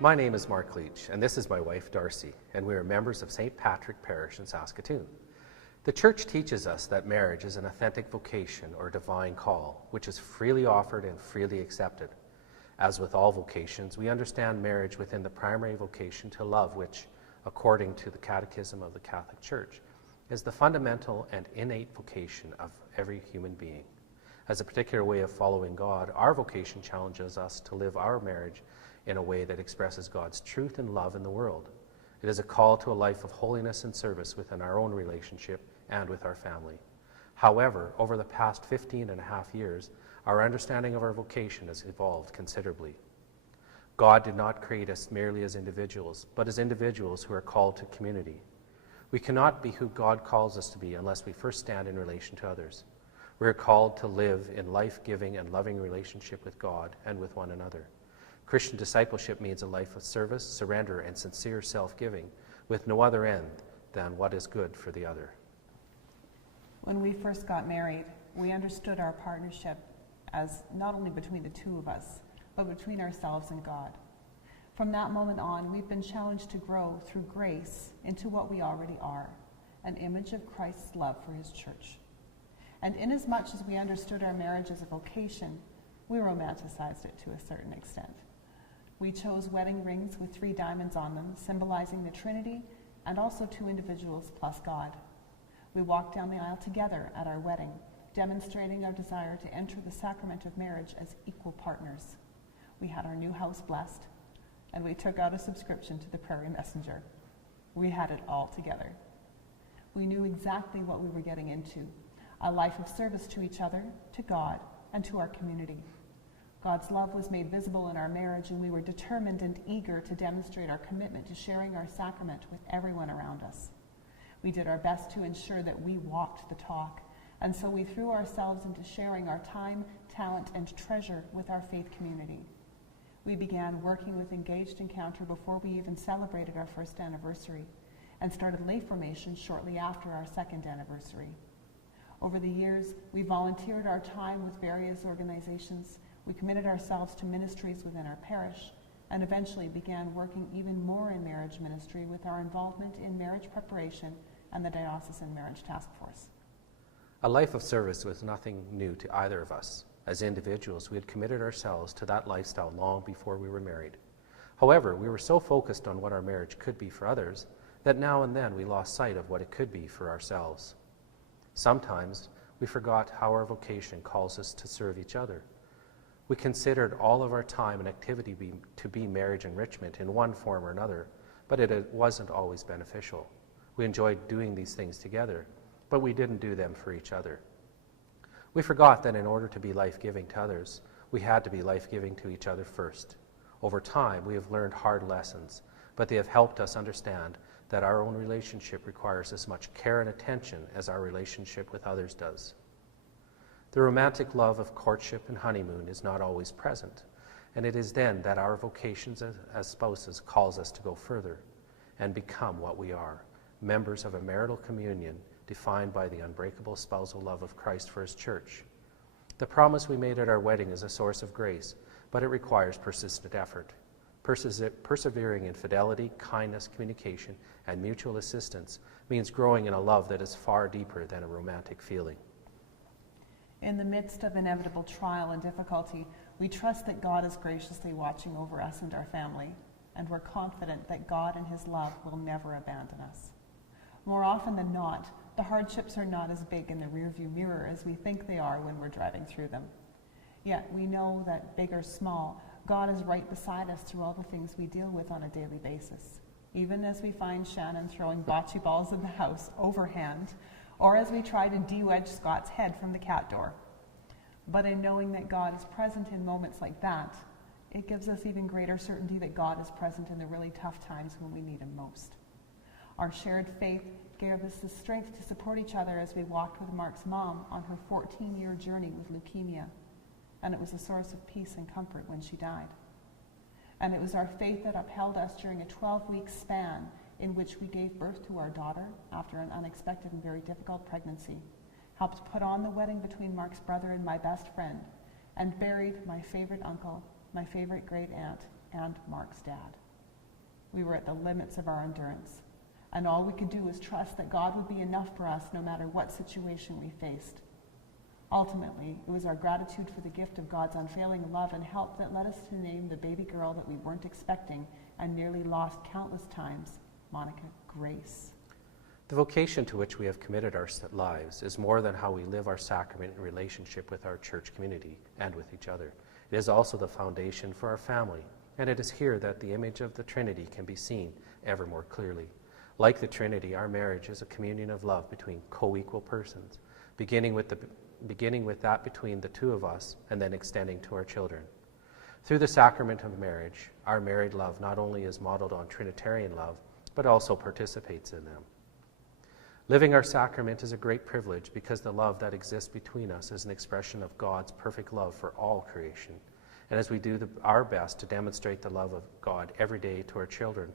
My name is Mark Lich, and this is my wife Darcie, and we are members of St. Patrick Parish in Saskatoon. The Church teaches us that marriage is an authentic vocation or divine call, which is freely offered and freely accepted. As with all vocations, we understand marriage within the primary vocation to love, which, according to the Catechism of the Catholic Church, is the fundamental and innate vocation of every human being. As a particular way of following God, our vocation challenges us to live our marriage in a way that expresses God's truth and love in the world. It is a call to a life of holiness and service within our own relationship and with our family. However, over the past 15 and a half years, our understanding of our vocation has evolved considerably. God did not create us merely as individuals, but as individuals who are called to community. We cannot be who God calls us to be unless we first stand in relation to others. We are called to live in life-giving and loving relationship with God and with one another. Christian discipleship means a life of service, surrender, and sincere self-giving, with no other end than what is good for the other. When we first got married, we understood our partnership as not only between the two of us, but between ourselves and God. From that moment on, we've been challenged to grow through grace into what we already are, an image of Christ's love for his church. And inasmuch as we understood our marriage as a vocation, we romanticized it to a certain extent. We chose wedding rings with 3 diamonds on them, symbolizing the Trinity and also 2 individuals plus God. We walked down the aisle together at our wedding, demonstrating our desire to enter the sacrament of marriage as equal partners. We had our new house blessed, and we took out a subscription to the Prairie Messenger. We had it all together. We knew exactly what we were getting into, a life of service to each other, to God, and to our community. God's love was made visible in our marriage, and we were determined and eager to demonstrate our commitment to sharing our sacrament with everyone around us. We did our best to ensure that we walked the talk, and so we threw ourselves into sharing our time, talent, and treasure with our faith community. We began working with Engaged Encounter before we even celebrated our first anniversary, and started lay formation shortly after our second anniversary. Over the years, we volunteered our time with various organizations. We committed ourselves to ministries within our parish, and eventually began working even more in marriage ministry with our involvement in marriage preparation and the Diocesan Marriage Task Force. A life of service was nothing new to either of us. As individuals, we had committed ourselves to that lifestyle long before we were married. However, we were so focused on what our marriage could be for others that now and then we lost sight of what it could be for ourselves. Sometimes we forgot how our vocation calls us to serve each other. We considered all of our time and activity to be marriage enrichment in one form or another, but it wasn't always beneficial. We enjoyed doing these things together, but we didn't do them for each other. We forgot that in order to be life-giving to others, we had to be life-giving to each other first. Over time, we have learned hard lessons, but they have helped us understand that our own relationship requires as much care and attention as our relationship with others does. The romantic love of courtship and honeymoon is not always present, and it is then that our vocations as spouses calls us to go further and become what we are, members of a marital communion defined by the unbreakable spousal love of Christ for his church. The promise we made at our wedding is a source of grace, but it requires persistent effort. Persevering in fidelity, kindness, communication, and mutual assistance means growing in a love that is far deeper than a romantic feeling. In the midst of inevitable trial and difficulty, we trust that God is graciously watching over us and our family, and we're confident that God and his love will never abandon us. More often than not, the hardships are not as big in the rearview mirror as we think they are when we're driving through them. Yet we know that big or small, God is right beside us through all the things we deal with on a daily basis. Even as we find Shannon throwing bocce balls in the house overhand, or as we try to de-wedge Scott's head from the cat door. But in knowing that God is present in moments like that, it gives us even greater certainty that God is present in the really tough times when we need him most. Our shared faith gave us the strength to support each other as we walked with Mark's mom on her 14-year journey with leukemia, and it was a source of peace and comfort when she died. And it was our faith that upheld us during a 12-week span in which we gave birth to our daughter after an unexpected and very difficult pregnancy, helped put on the wedding between Mark's brother and my best friend, and buried my favorite uncle, my favorite great aunt, and Mark's dad. We were at the limits of our endurance. And all we could do was trust that God would be enough for us no matter what situation we faced. Ultimately, it was our gratitude for the gift of God's unfailing love and help that led us to name the baby girl that we weren't expecting and nearly lost countless times, Monica Grace. The vocation to which we have committed our lives is more than how we live our sacrament in relationship with our church community and with each other. It is also the foundation for our family, and it is here that the image of the Trinity can be seen ever more clearly. Like the Trinity, our marriage is a communion of love between co-equal persons, beginning with that between the two of us and then extending to our children. Through the sacrament of marriage, our married love not only is modeled on Trinitarian love, but also participates in them. Living our sacrament is a great privilege because the love that exists between us is an expression of God's perfect love for all creation. And as we do our best to demonstrate the love of God every day to our children,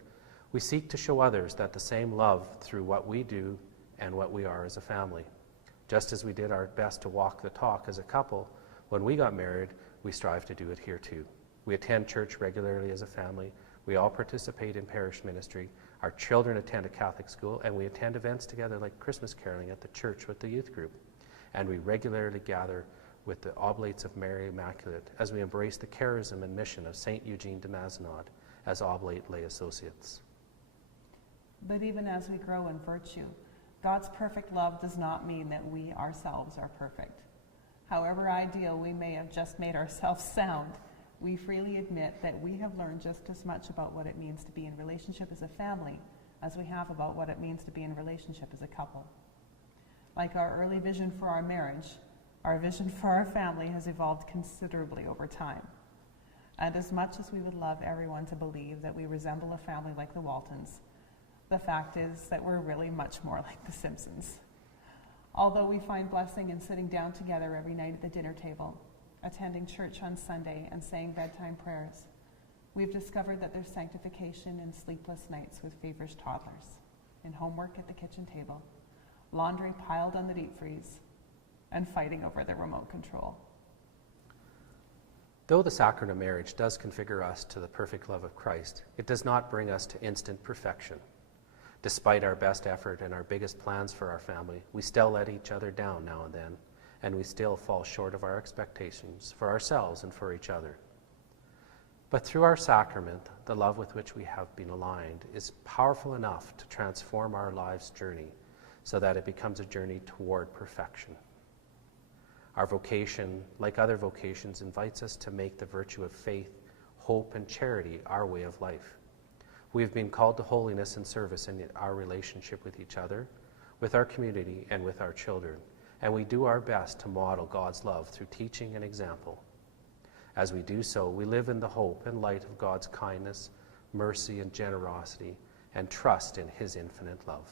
we seek to show others that the same love through what we do and what we are as a family. Just as we did our best to walk the talk as a couple, when we got married, we strive to do it here too. We attend church regularly as a family. We all participate in parish ministry. Our children attend a Catholic school, and we attend events together like Christmas caroling at the church with the youth group. And we regularly gather with the Oblates of Mary Immaculate as we embrace the charism and mission of St. Eugene de Mazenod as Oblate lay associates. But even as we grow in virtue, God's perfect love does not mean that we ourselves are perfect. However ideal we may have just made ourselves sound, we freely admit that we have learned just as much about what it means to be in relationship as a family as we have about what it means to be in relationship as a couple. Like our early vision for our marriage, our vision for our family has evolved considerably over time. And as much as we would love everyone to believe that we resemble a family like the Waltons, the fact is that we're really much more like the Simpsons. Although we find blessing in sitting down together every night at the dinner table, attending church on Sunday, and saying bedtime prayers, we've discovered that there's sanctification in sleepless nights with feverish toddlers, in homework at the kitchen table, laundry piled on the deep freeze, and fighting over the remote control. Though the sacrament of marriage does configure us to the perfect love of Christ, it does not bring us to instant perfection. Despite our best effort and our biggest plans for our family, we still let each other down now and then, and we still fall short of our expectations for ourselves and for each other. But through our sacrament, the love with which we have been aligned is powerful enough to transform our life's journey so that it becomes a journey toward perfection. Our vocation, like other vocations, invites us to make the virtue of faith, hope, and charity our way of life. We have been called to holiness and service in our relationship with each other, with our community, and with our children, and we do our best to model God's love through teaching and example. As we do so, we live in the hope and light of God's kindness, mercy, and generosity, and trust in His infinite love.